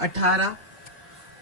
18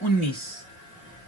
19,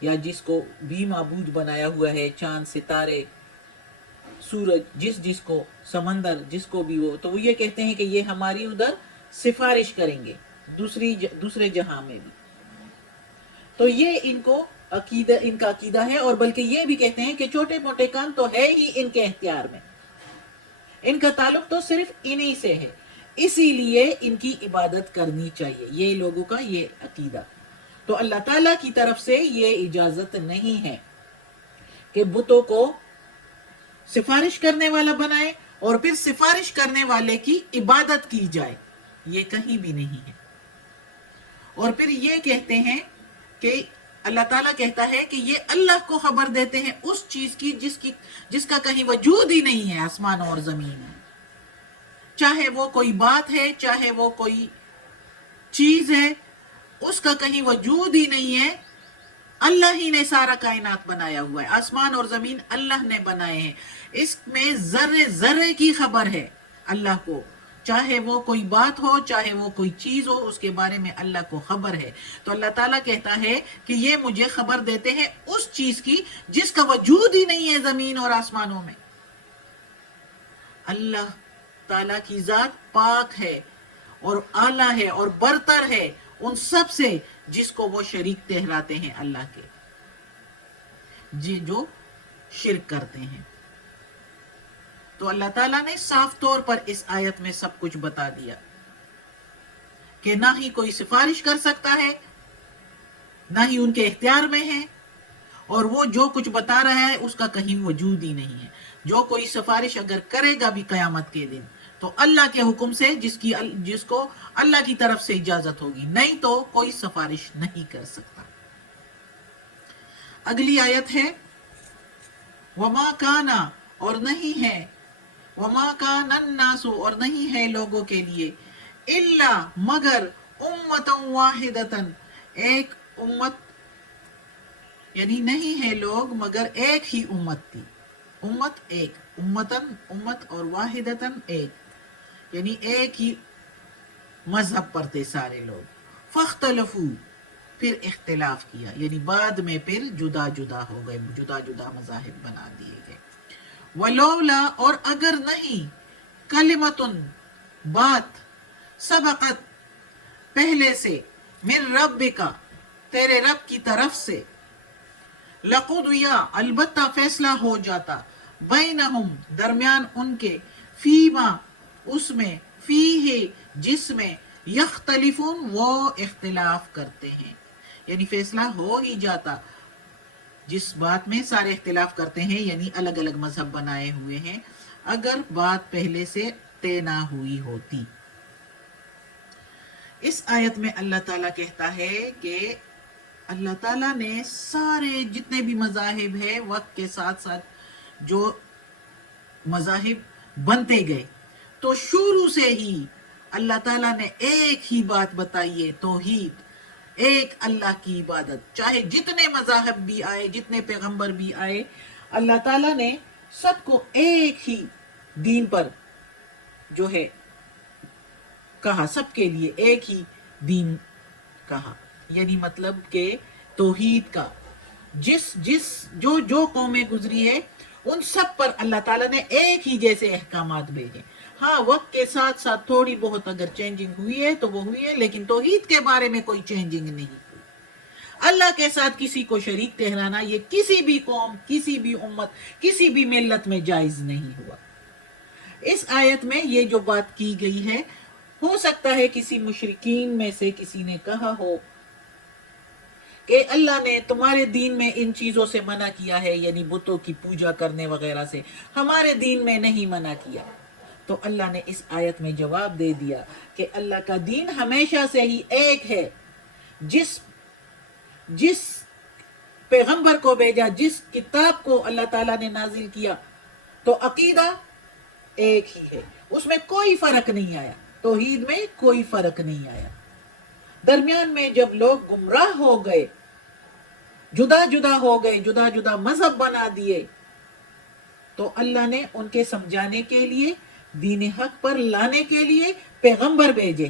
یا جس کو بھی معبود بنایا ہوا ہے، چاند، ستارے، سورج، جس کو سمندر، جس کو بھی تو وہ یہ کہتے ہیں کہ یہ ہماری ادھر سفارش کریں گے دوسرے جہاں میں بھی. تو یہ ان کا عقیدہ ہے. اور بلکہ یہ بھی کہتے ہیں کہ چھوٹے موٹے کام تو ہے ہی ان کے اختیار میں، ان کا تعلق تو صرف انہی سے ہے، اسی لیے ان کی عبادت کرنی چاہیے. یہ لوگوں کا یہ عقیدہ. تو اللہ تعالیٰ کی طرف سے یہ اجازت نہیں ہے کہ بتوں کو سفارش کرنے والا بنائے اور پھر سفارش کرنے والے کی عبادت کی جائے. یہ کہیں بھی نہیں ہے. اور پھر یہ کہتے ہیں کہ اللہ تعالیٰ کہتا ہے کہ یہ اللہ کو خبر دیتے ہیں اس چیز کی جس کا کہیں وجود ہی نہیں ہے آسمان اور زمین میں. چاہے وہ کوئی بات ہے، چاہے وہ کوئی چیز ہے، اس کا کہیں وجود ہی نہیں ہے. اللہ ہی نے سارا کائنات بنایا ہوا ہے، آسمان اور زمین اللہ نے بنائے ہیں. اس میں ذرے ذرے کی خبر ہے اللہ کو. چاہے وہ کوئی بات ہو، چاہے وہ کوئی چیز ہو، اس کے بارے میں اللہ کو خبر ہے. تو اللہ تعالیٰ کہتا ہے کہ یہ مجھے خبر دیتے ہیں اس چیز کی جس کا وجود ہی نہیں ہے زمین اور آسمانوں میں. اللہ تعالیٰ کی ذات پاک ہے اور اعلیٰ ہے اور برتر ہے ان سب سے جس کو وہ شریک ٹھہراتے ہیں اللہ کے، جو شرک کرتے ہیں. تو اللہ تعالیٰ نے صاف طور پر اس آیت میں سب کچھ بتا دیا کہ نہ ہی کوئی سفارش کر سکتا ہے، نہ ہی ان کے اختیار میں ہے، اور وہ جو کچھ بتا رہا ہے اس کا کہیں وجود ہی نہیں ہے. جو کوئی سفارش اگر کرے گا بھی قیامت کے دن تو اللہ کے حکم سے، جس کو اللہ کی طرف سے اجازت ہوگی، نہیں تو کوئی سفارش نہیں کر سکتا. اگلی آیت ہے وَمَا كَانَ، اور نہیں ہے، وَمَا كَانَ النَّاسُ، اور نہیں ہے لوگوں کے لیے، إِلَّا مگر أُمَّةً وَاحِدَةً، ایک امت، یعنی نہیں ہے لوگ مگر ایک ہی امت تھی. امت ایک، امت اور واحدتاً ایک، یعنی ایک ہی مذہب پر تھے سارے لوگ. فاختلفوا، پھر اختلاف کیا، یعنی بعد میں پھر جدا جدا ہو گئے، جدا جدا مذاہب بنا دیے گئے. ولولا، اور اگر نہیں، کلمتن، بات، سبقت، پہلے سے، من ربک، تیرے رب کی طرف سے، لقضی، البتہ فیصلہ ہو جاتا، بینہم، درمیان ان کے، فیما، اس میں، فیہ، جس میں، یختلفون، وہ اختلاف کرتے ہیں. یعنی فیصلہ ہو ہی جاتا جس بات میں سارے اختلاف کرتے ہیں، یعنی الگ الگ مذہب بنائے ہوئے ہیں، اگر بات پہلے سے طے نہ ہوئی ہوتی. اس آیت میں اللہ تعالیٰ کہتا ہے کہ اللہ تعالیٰ نے سارے جتنے بھی مذاہب ہیں، وقت کے ساتھ ساتھ جو مذاہب بنتے گئے، تو شروع سے ہی اللہ تعالیٰ نے ایک ہی بات بتائی ہے، توحید، ایک اللہ کی عبادت. چاہے جتنے مذاہب بھی آئے، جتنے پیغمبر بھی آئے، اللہ تعالیٰ نے سب کو ایک ہی دین پر جو ہے کہا، سب کے لیے ایک ہی دین کہا. یعنی مطلب کہ توحید کا جو قومیں گزری ہے ان سب پر اللہ تعالیٰ نے ایک ہی جیسے احکامات بھیجے. ہاں وقت کے ساتھ ساتھ تھوڑی بہت اگر چینجنگ ہوئی ہے تو وہ ہوئی ہے، لیکن توحید کے بارے میں کوئی چینجنگ نہیں ہوئی. اللہ کے ساتھ کسی کو شریک ٹھہرانا یہ کسی بھی قوم، کسی بھی امت، کسی بھی ملت میں جائز نہیں ہوا. اس آیت میں یہ جو بات کی گئی ہے، ہو سکتا ہے کسی مشرکین میں سے کسی نے کہا ہو کہ اللہ نے تمہارے دین میں ان چیزوں سے منع کیا ہے، یعنی بتوں کی پوجا کرنے وغیرہ سے، ہمارے دین میں نہیں منع کیا. تو اللہ نے اس آیت میں جواب دے دیا کہ اللہ کا دین ہمیشہ سے ہی ایک ہے. جس پیغمبر کو بھیجا، جس کتاب کو اللہ تعالیٰ نے نازل کیا، تو عقیدہ ایک ہی ہے، اس میں کوئی فرق نہیں آیا، توحید میں کوئی فرق نہیں آیا. درمیان میں جب لوگ گمراہ ہو گئے، جدا جدا ہو گئے، جدا جدا مذہب بنا دیے، تو اللہ نے ان کے سمجھانے کے لیے، دین حق پر لانے کے لیے پیغمبر بھیجے.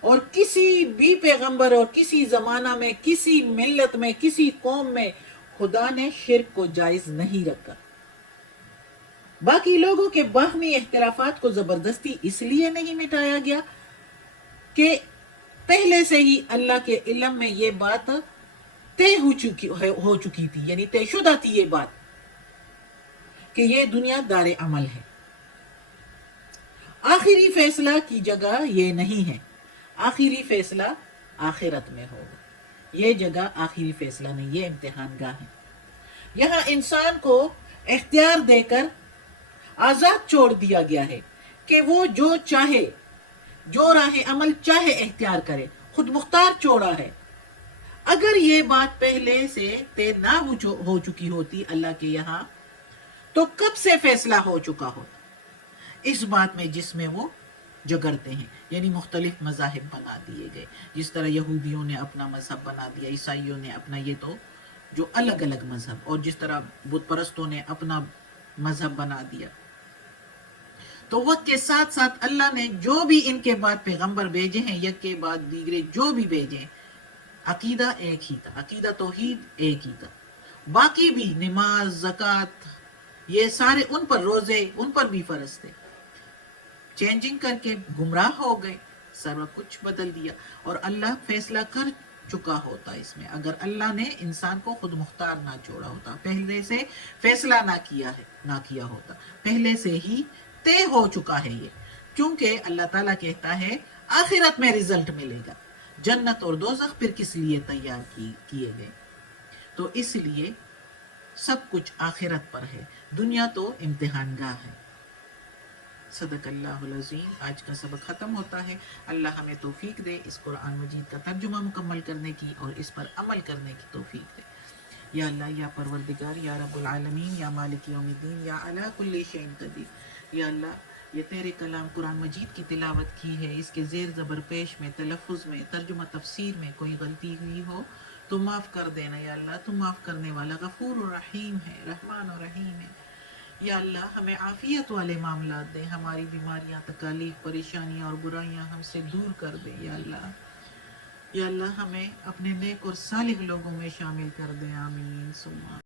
اور کسی بھی پیغمبر اور کسی زمانہ میں، کسی ملت میں، کسی قوم میں خدا نے شرک کو جائز نہیں رکھا۔ باقی لوگوں کے باہمی اختلافات کو زبردستی اس لیے نہیں مٹایا گیا کہ پہلے سے ہی اللہ کے علم میں یہ بات طے ہو چکی تھی، یعنی طے شدہ تھی یہ بات کہ یہ دنیا دار عمل ہے۔ آخری فیصلہ کی جگہ یہ نہیں ہے، آخری فیصلہ آخرت میں ہوگا۔ یہ جگہ آخری فیصلہ نہیں، یہ امتحان گاہ ہے۔ یہاں انسان کو اختیار دے کر آزاد چھوڑ دیا گیا ہے کہ وہ جو چاہے، جو راہ عمل چاہے اختیار کرے، خود مختار چھوڑا ہے۔ اگر یہ بات پہلے سے طے نہ ہو چکی ہوتی اللہ کے یہاں تو کب سے فیصلہ ہو چکا ہوتا اس بات میں جس میں وہ جگرتے ہیں، یعنی مختلف مذاہب بنا دیے گئے، جس طرح یہودیوں نے اپنا مذہب بنا دیا، عیسائیوں نے اپنا، یہ تو جو الگ الگ مذہب، اور جس طرح بت پرستوں نے اپنا مذہب بنا دیا۔ تو وقت کے ساتھ ساتھ اللہ نے جو بھی ان کے بعد پیغمبر بھیجے ہیں، یک کے بعد دیگرے جو بھی بھیجے ہیں، عقیدہ ایک ہی تھا، عقیدہ توحید ایک ہی تھا۔ باقی بھی نماز، زکوٰۃ، یہ سارے ان پر، روزے ان پر بھی فرض تھے۔ چینجنگ کر کے گمراہ ہو گئے، سارا کچھ بدل دیا، اور اللہ فیصلہ کر چکا ہوتا اس میں، اگر اللہ نے انسان کو خود مختار نہ چھوڑا ہوتا، پہلے سے فیصلہ نہ کیا ہوتا، پہلے سے ہی طے ہو چکا ہے یہ، کیونکہ اللہ تعالیٰ کہتا ہے آخرت میں رزلٹ ملے گا، جنت اور دوزخ پھر کس لیے تیار کیے گئے، تو اس لیے سب کچھ آخرت پر ہے، دنیا تو امتحان گاہ ہے۔ صدق اللہ العظیم۔ آج کا سبق ختم ہوتا ہے۔ اللہ ہمیں توفیق دے اس قرآن مجید کا ترجمہ مکمل کرنے کی اور اس پر عمل کرنے کی توفیق دے۔ یا اللہ، یا پروردگار، یا رب العالمین، یا مالک یوم الدین، یا علی کل شیء قدیر، یا اللہ یہ تیرے کلام قرآن مجید کی تلاوت کی ہے، اس کے زیر زبر پیش میں، تلفظ میں، ترجمہ تفسیر میں کوئی غلطی ہوئی ہو تو معاف کر دینا یا اللہ، تو معاف کرنے والا غفور و رحیم ہے، رحمان و رحیم ہے۔ یا اللہ ہمیں عافیت والے معاملات دے، ہماری بیماریاں، تکالیف، پریشانیاں اور برائیاں ہم سے دور کر دے یا اللہ۔ یا اللہ ہمیں اپنے نیک اور صالح لوگوں میں شامل کر دے، آمین ثم